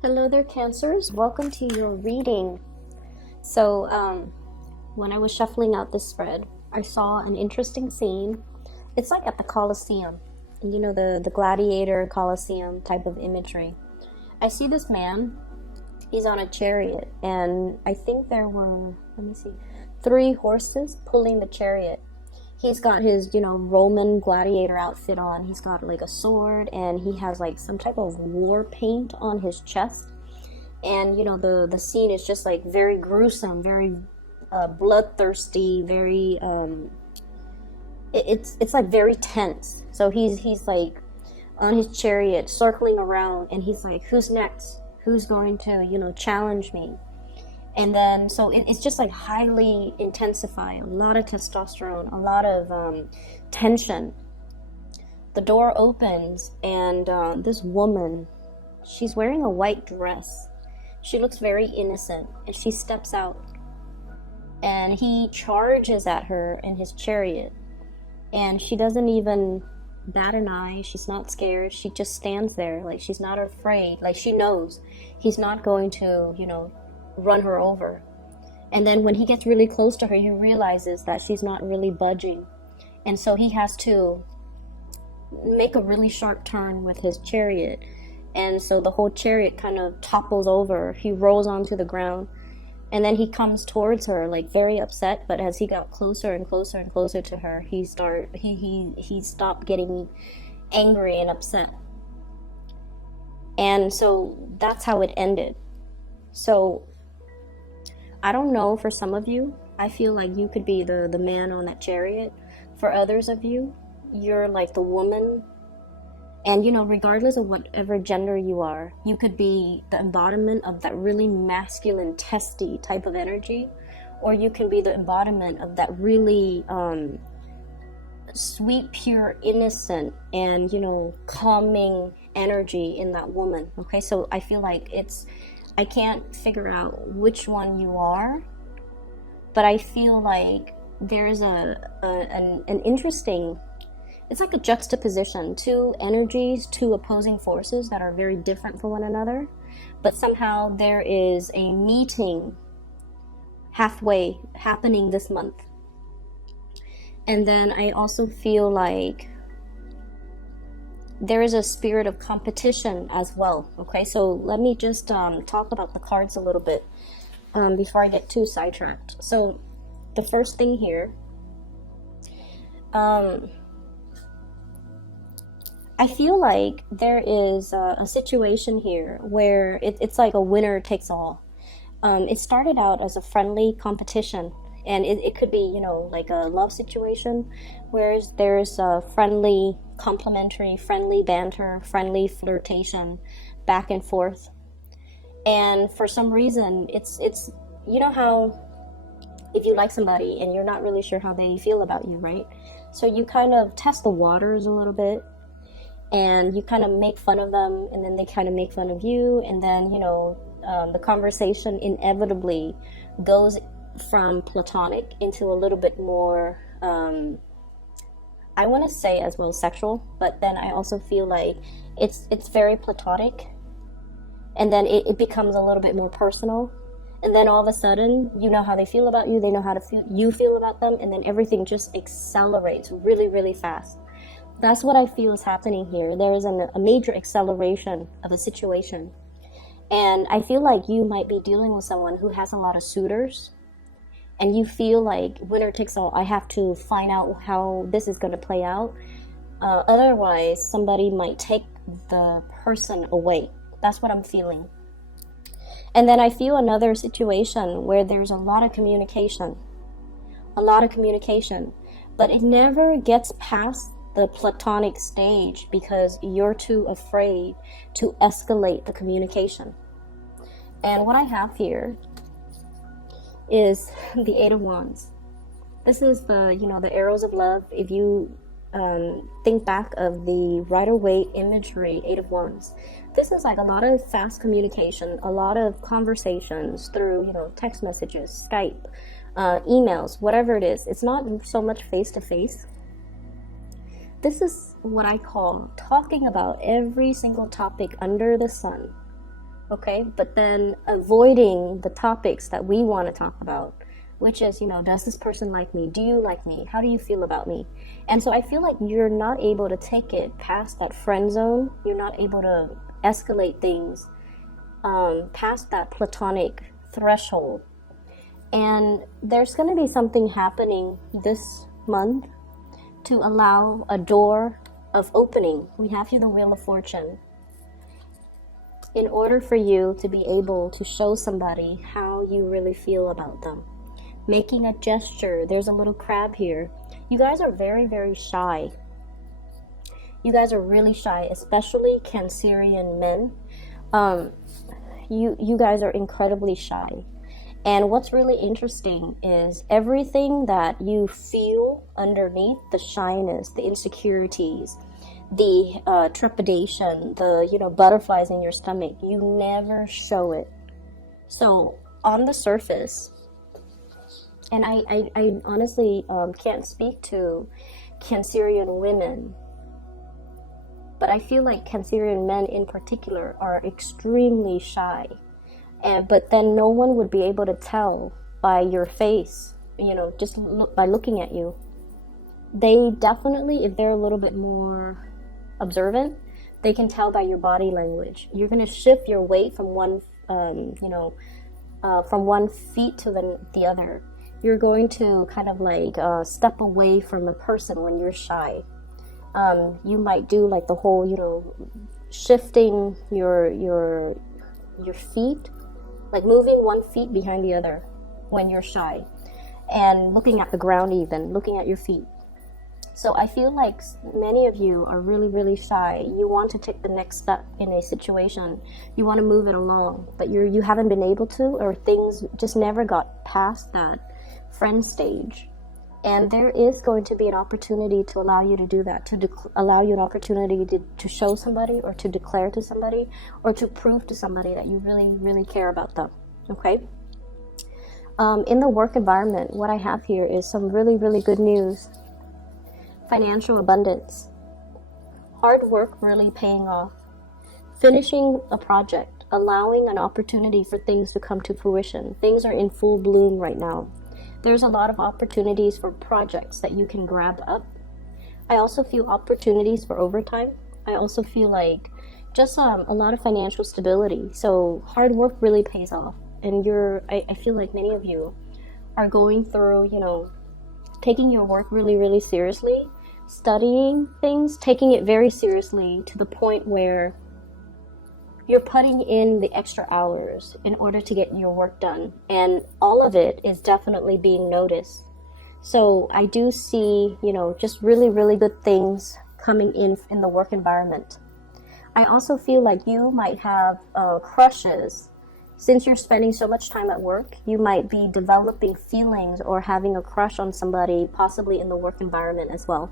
Hello there, Cancers. Welcome to your reading. So, when I was shuffling out this spread, I saw an interesting scene. It's like at the Colosseum, you know, the gladiator Colosseum type of imagery. I see this man. He's on a chariot, and I think there were, let me see, 3 horses pulling the chariot. He's got his, Roman gladiator outfit on. He's got like a sword, and he has like some type of war paint on his chest. And the scene is just like very gruesome, very bloodthirsty, very it's like very tense. So he's like on his chariot circling around, and he's like, who's next? Who's going to challenge me? And then, so it's just like highly intensifying, a lot of testosterone, a lot of tension. The door opens, and this woman, she's wearing a white dress. She looks very innocent, and she steps out. And he charges at her in his chariot. And she doesn't even bat an eye. She's not scared. She just stands there, like she's not afraid. Like she knows he's not going to, run her over. And then when he gets really close to her, he realizes that she's not really budging, and so he has to make a really sharp turn with his chariot, and so the whole chariot kind of topples over. He rolls onto the ground, and then he comes towards her like very upset, but as he got closer and closer and closer to her, he stopped getting angry and upset. And so that's how it ended. So I don't know, for some of you, I feel like you could be the man on that chariot. For others of you, you're like the woman. And, regardless of whatever gender you are, you could be the embodiment of that really masculine, testy type of energy. Or you can be the embodiment of that really sweet, pure, innocent, and, calming energy in that woman. Okay, so I feel like I can't figure out which one you are, but I feel like there's an interesting, it's like a juxtaposition, 2 energies, 2 opposing forces that are very different from one another, but somehow there is a meeting halfway happening this month. And then I also feel like there is a spirit of competition as well. Okay, so let me just talk about the cards a little bit before I get too sidetracked. So the first thing here, I feel like there is a situation here where it's like a winner takes all. It started out as a friendly competition, and it could be, like a love situation, whereas there's a friendly, complimentary, friendly banter, friendly flirtation, back and forth. And for some reason, it's how if you like somebody and you're not really sure how they feel about you, right? So you kind of test the waters a little bit, and you kind of make fun of them, and then they kind of make fun of you, and then the conversation inevitably goes from platonic into a little bit more I want to say as well sexual, but then I also feel like it's very platonic, and then it becomes a little bit more personal, and then all of a sudden you know how they feel about you, they know how you feel about them, and then everything just accelerates really, really fast. That's what I feel is happening here. There is a major acceleration of a situation, and I feel like you might be dealing with someone who has a lot of suitors, and you feel like winner takes all. I have to find out how this is going to play out. Otherwise, somebody might take the person away. That's what I'm feeling. And then I feel another situation where there's a lot of communication, but it never gets past the platonic stage because you're too afraid to escalate the communication. And what I have here is the 8 of Wands. This is the arrows of love. If you think back of the Rider-Waite imagery, 8 of Wands, this is like a lot of fast communication, a lot of conversations through text messages, Skype, emails, whatever it is. It's not so much face to face. This is what I call talking about every single topic under the sun. okay? But then avoiding the topics that we want to talk about, which is, does this person like me? Do you like me? How do you feel about me? And so I feel like you're not able to take it past that friend zone. You're not able to escalate things past that platonic threshold. And there's going to be something happening this month to allow a door of opening. We have here the Wheel of Fortune. In order for you to be able to show somebody how you really feel about them. Making a gesture. There's a little crab here. You guys are very, very shy. You guys are really shy, especially Cancerian men. You guys are incredibly shy. And what's really interesting is everything that you feel underneath, the shyness, the insecurities, the trepidation, the butterflies in your stomach, you never show it. So on the surface, and I honestly can't speak to Cancerian women, but I feel like Cancerian men in particular are extremely shy. But then no one would be able to tell by your face, just by looking at you. They definitely, if they're a little bit more observant, they can tell by your body language. You're going to shift your weight from one feet to the other. You're going to kind of like step away from the person when you're shy. You might do like the whole, shifting your feet, like moving one feet behind the other when you're shy, and looking at the ground, even looking at your feet. So I feel like many of you are really, really shy. You want to take the next step in a situation. You want to move it along, but you haven't been able to, or things just never got past that friend stage. And there is going to be an opportunity to allow you to do that, to allow you an opportunity to show somebody, or to declare to somebody, or to prove to somebody that you really, really care about them, okay? In the work environment, what I have here is some really, really good news. Financial abundance. Hard work really paying off. Finishing a project, allowing an opportunity for things to come to fruition. Things are in full bloom right now. There's a lot of opportunities for projects that you can grab up. I also feel opportunities for overtime. I also feel like just a lot of financial stability. So hard work really pays off. And I feel like many of you are going through, taking your work really, really seriously, studying things, taking it very seriously to the point where you're putting in the extra hours in order to get your work done. And all of it is definitely being noticed. So I do see, just really, really good things coming in the work environment. I also feel like you might have crushes. Since you're spending so much time at work, you might be developing feelings or having a crush on somebody, possibly in the work environment as well.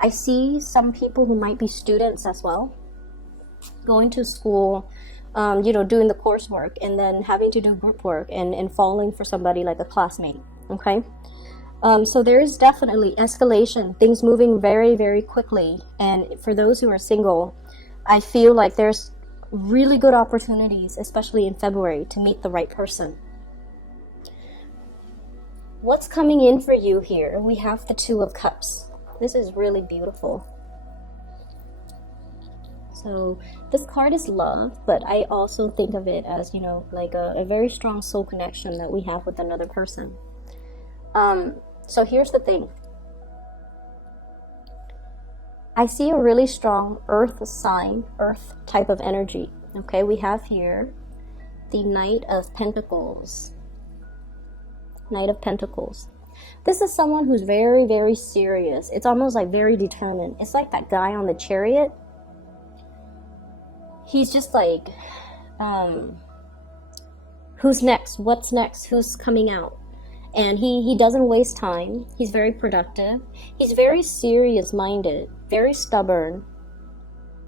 I see some people who might be students as well, going to school, doing the coursework, and then having to do group work and falling for somebody like a classmate, okay? So there is definitely escalation, things moving very, very quickly. And for those who are single, I feel like there's really good opportunities, especially in February, to meet the right person. What's coming in for you here? We have the Two of Cups. This is really beautiful. So this card is love, but I also think of it as, like a very strong soul connection that we have with another person. So here's the thing. I see a really strong earth sign, earth type of energy. Okay, we have here the Knight of Pentacles. Knight of Pentacles. This is someone who's very, very serious. It's almost like very determined. It's like that guy on the chariot. He's just like, who's next? What's next? Who's coming out? And he doesn't waste time. He's very productive. He's very serious-minded, very stubborn.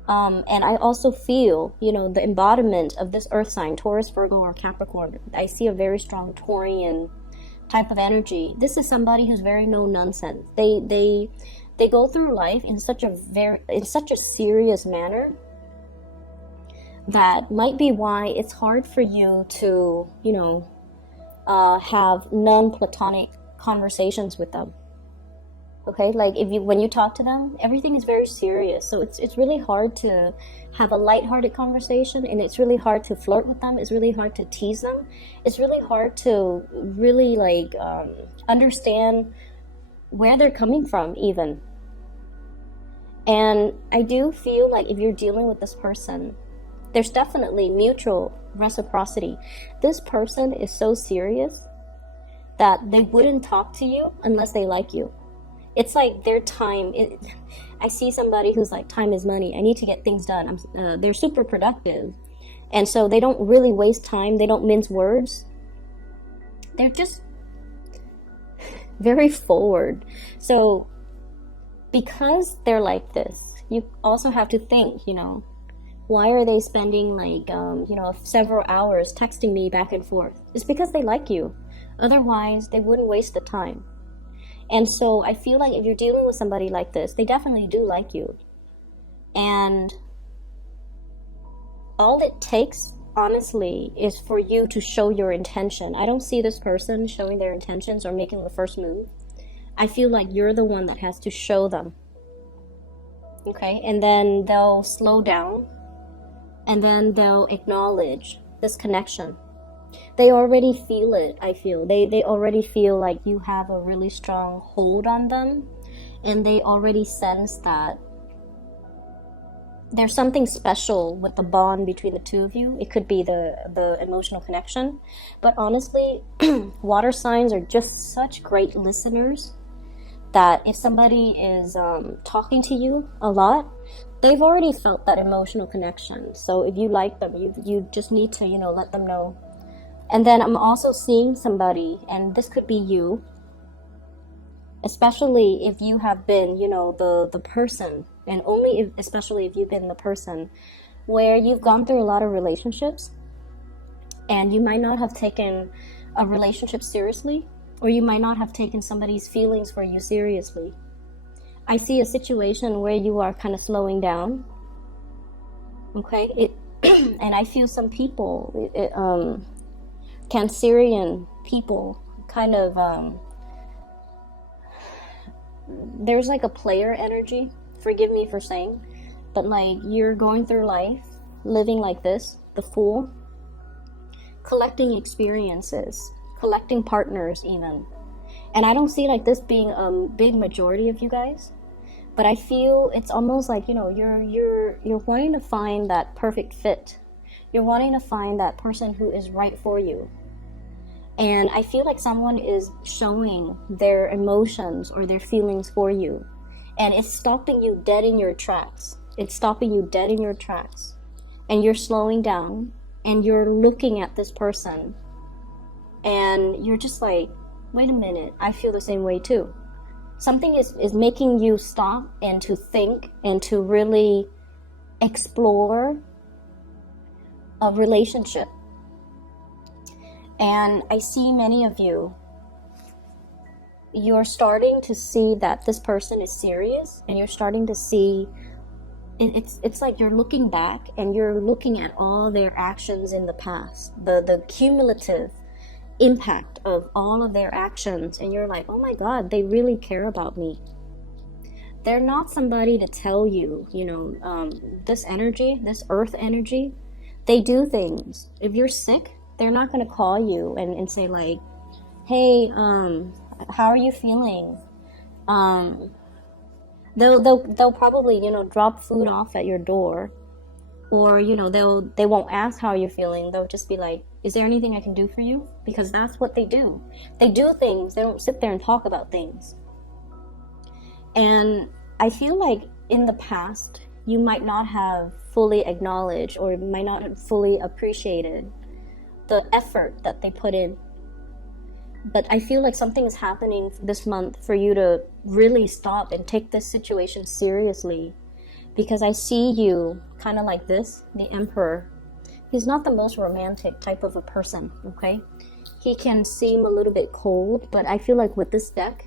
And I also feel, the embodiment of this earth sign, Taurus, Virgo, or Capricorn. I see a very strong Taurian type of energy. This is somebody who's very no nonsense. They go through life in such a serious manner, that might be why it's hard for you to, have non-platonic conversations with them. Okay, like when you talk to them, everything is very serious. So it's really hard to have a lighthearted conversation, and it's really hard to flirt with them. It's really hard to tease them. It's really hard to really understand where they're coming from even. And I do feel like if you're dealing with this person, there's definitely mutual reciprocity. This person is so serious that they wouldn't talk to you unless they like you. It's like their time. I see somebody who's like, time is money. I need to get things done. They're super productive. And so they don't really waste time. They don't mince words. They're just very forward. So because they're like this, you also have to think, why are they spending several hours texting me back and forth? It's because they like you. Otherwise, they wouldn't waste the time. And so I feel like if you're dealing with somebody like this, they definitely do like you. And all it takes, honestly, is for you to show your intention. I don't see this person showing their intentions or making the first move. I feel like you're the one that has to show them. Okay? And then they'll slow down. And then they'll acknowledge this connection. They already feel it, I feel. They already feel like you have a really strong hold on them. And they already sense that there's something special with the bond between the two of you. It could be the emotional connection. But honestly, water signs are just such great listeners that if somebody is talking to you a lot, they've already felt that emotional connection. So if you like them, you just need to, let them know. And then I'm also seeing somebody, and this could be you, especially if you have been, the person, and especially if you've been the person where you've gone through a lot of relationships, and you might not have taken a relationship seriously, or you might not have taken somebody's feelings for you seriously. I see a situation where you are kind of slowing down. Okay, and I feel some people, Cancerian people, kind of, there's like a player energy. Forgive me for saying, but like you're going through life, living like this, the Fool, collecting experiences, collecting partners even. And I don't see like this being a big majority of you guys. But I feel it's almost like, you're wanting to find that perfect fit. You're wanting to find that person who is right for you. And I feel like someone is showing their emotions or their feelings for you. And it's stopping you dead in your tracks. It's stopping you dead in your tracks. And you're slowing down and you're looking at this person. And you're just like, wait a minute, I feel the same way too. Something is making you stop and to think and to really explore a relationship. And I see many of you, you're starting to see that this person is serious, and you're starting to see, it's like you're looking back and you're looking at all their actions in the past, the cumulative impact of all of their actions, and you're like, oh my God, they really care about me. They're not somebody to tell you, this energy, this earth energy, they do things. If you're sick, they're not going to call you and say like, hey, how are you feeling? They'll probably, drop food off at your door, or, they won't ask how you're feeling. They'll just be like, is there anything I can do for you? Because that's what they do. They do things. They don't sit there and talk about things. And I feel like in the past, you might not have fully acknowledged or might not have fully appreciated the effort that they put in. But I feel like something is happening this month for you to really stop and take this situation seriously. Because I see you kind of like this, the Emperor. He's not the most romantic type of a person, okay? He can seem a little bit cold, but I feel like with this deck,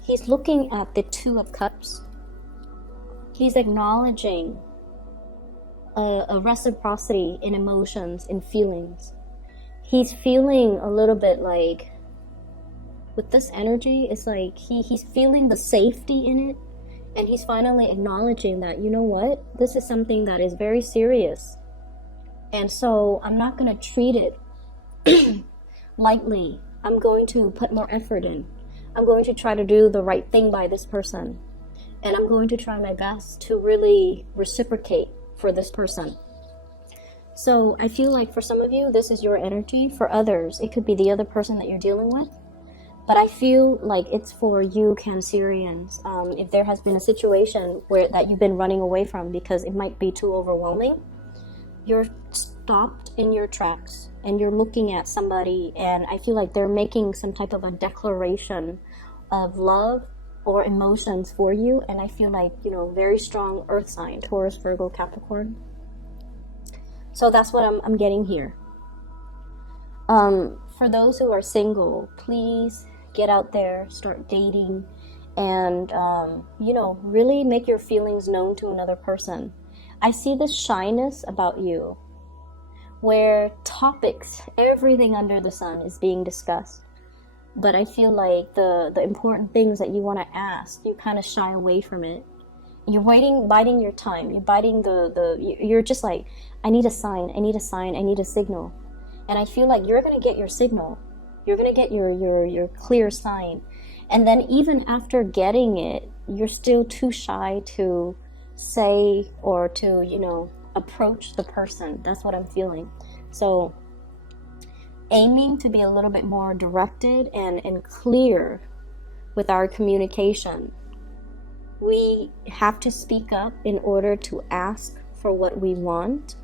he's looking at the Two of Cups. He's acknowledging a reciprocity in emotions, in feelings. He's feeling a little bit like, with this energy, it's like he's feeling the safety in it, and he's finally acknowledging that, you know what, this is something that is very serious, and so I'm not going to treat it lightly. I'm going to put more effort in. I'm going to try to do the right thing by this person, and I'm going to try my best to really reciprocate for this person. So I feel like for some of you, this is your energy. For others, it could be the other person that you're dealing with. But I feel like it's for you Cancerians. If there has been a situation that you've been running away from because it might be too overwhelming, you're stopped in your tracks and you're looking at somebody, and I feel like they're making some type of a declaration of love or emotions for you. And I feel like, you know, very strong earth sign, Taurus, Virgo, Capricorn. So that's what I'm getting here. For those who are single, please get out there, start dating, and, you know, really make your feelings known to another person. I see this shyness about you, where topics, everything under the sun is being discussed. But I feel like the important things that you want to ask, you kind of shy away from it. You're biding your time. You're biding you're just like, I need a sign, I need a sign, I need a signal. And I feel like you're going to get your signal. You're going to get your clear sign. And then even after getting it, you're still too shy to say or to, you know, approach the person. That's what I'm feeling. So aiming to be a little bit more directed and clear with our communication. We have to speak up in order to ask for what we want,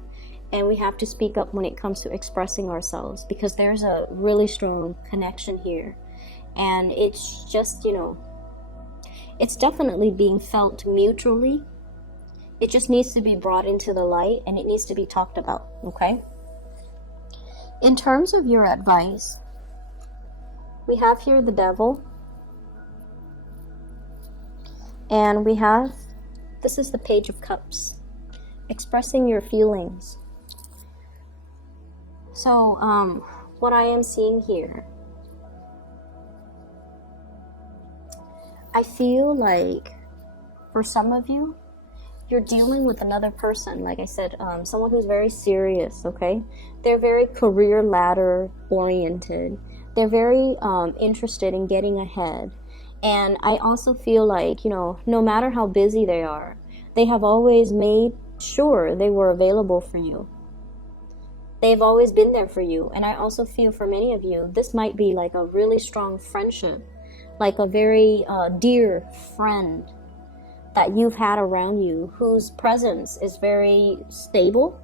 and we have to speak up when it comes to expressing ourselves, because there's a really strong connection here, and it's just, you know, it's definitely being felt mutually. It just needs to be brought into the light, and it needs to be talked about, okay? In terms of your advice, we have here the Devil. And we have, this is the Page of Cups, expressing your feelings. So, what I am seeing here, I feel like for some of you, you're dealing with another person, like I said, someone who's very serious, okay? They're very career ladder oriented. They're very interested in getting ahead. And I also feel like, you know, no matter how busy they are, they have always made sure they were available for you. They've always been there for you. And I also feel for many of you, this might be like a really strong friendship, like a very dear friend that you've had around you, whose presence is very stable,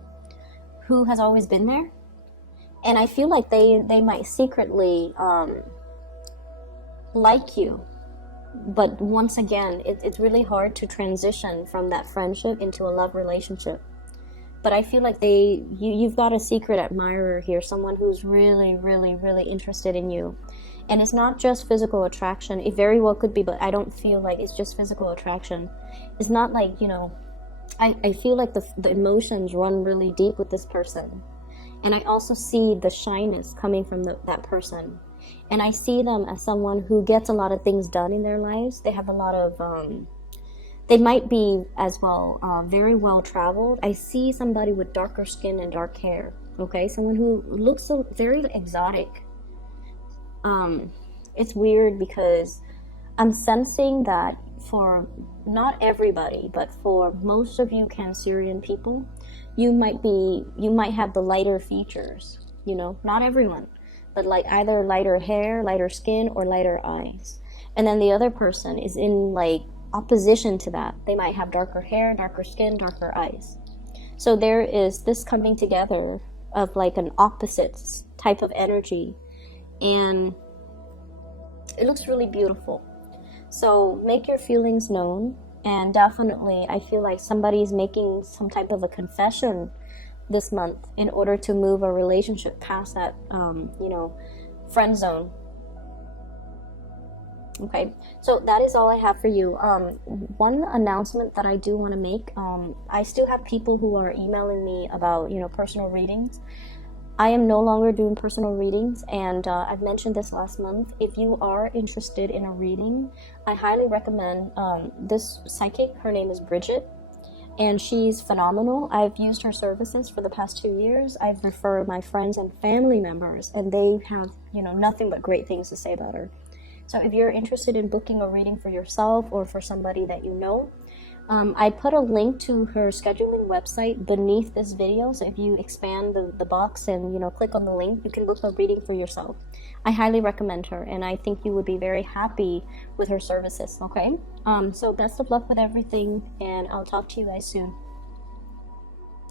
who has always been there. And I feel like they might secretly like you. But once again, it's really hard to transition from that friendship into a love relationship. But I feel like you've got a secret admirer here, someone who's really, really, really interested in you. And it's not just physical attraction. It very well could be, but I don't feel like it's just physical attraction. It's not like, you know, I feel like the emotions run really deep with this person. And I also see the shyness coming from that person. And I see them as someone who gets a lot of things done in their lives. They have a lot of, they might be as well very well traveled. I see somebody with darker skin and dark hair, okay? Someone who looks very exotic. It's weird because I'm sensing that for not everybody, but for most of you Cancerian people, you might have the lighter features, you know, not everyone. But like either lighter hair, lighter skin, or lighter eyes. And then the other person is in like opposition to that. They might have darker hair, darker skin, darker eyes. So there is this coming together of like an opposite type of energy. And it looks really beautiful. So make your feelings known. And definitely, I feel like somebody's making some type of a confession this month in order to move a relationship past that, you know, friend zone. Okay, so that is all I have for you. One announcement that I do want to make, I still have people who are emailing me about, personal readings. I am no longer doing personal readings, and I've mentioned this last month. If you are interested in a reading, I highly recommend this psychic. Her name is Bridget, and she's phenomenal. I've used her services for the past 2 years. I've referred my friends and family members, and they have, nothing but great things to say about her. So if you're interested in booking a reading for yourself or for somebody that you know, I put a link to her scheduling website beneath this video. So if you expand the box and, click on the link, you can book a reading for yourself. I highly recommend her, and I think you would be very happy with her services, okay? So best of luck with everything, and I'll talk to you guys soon.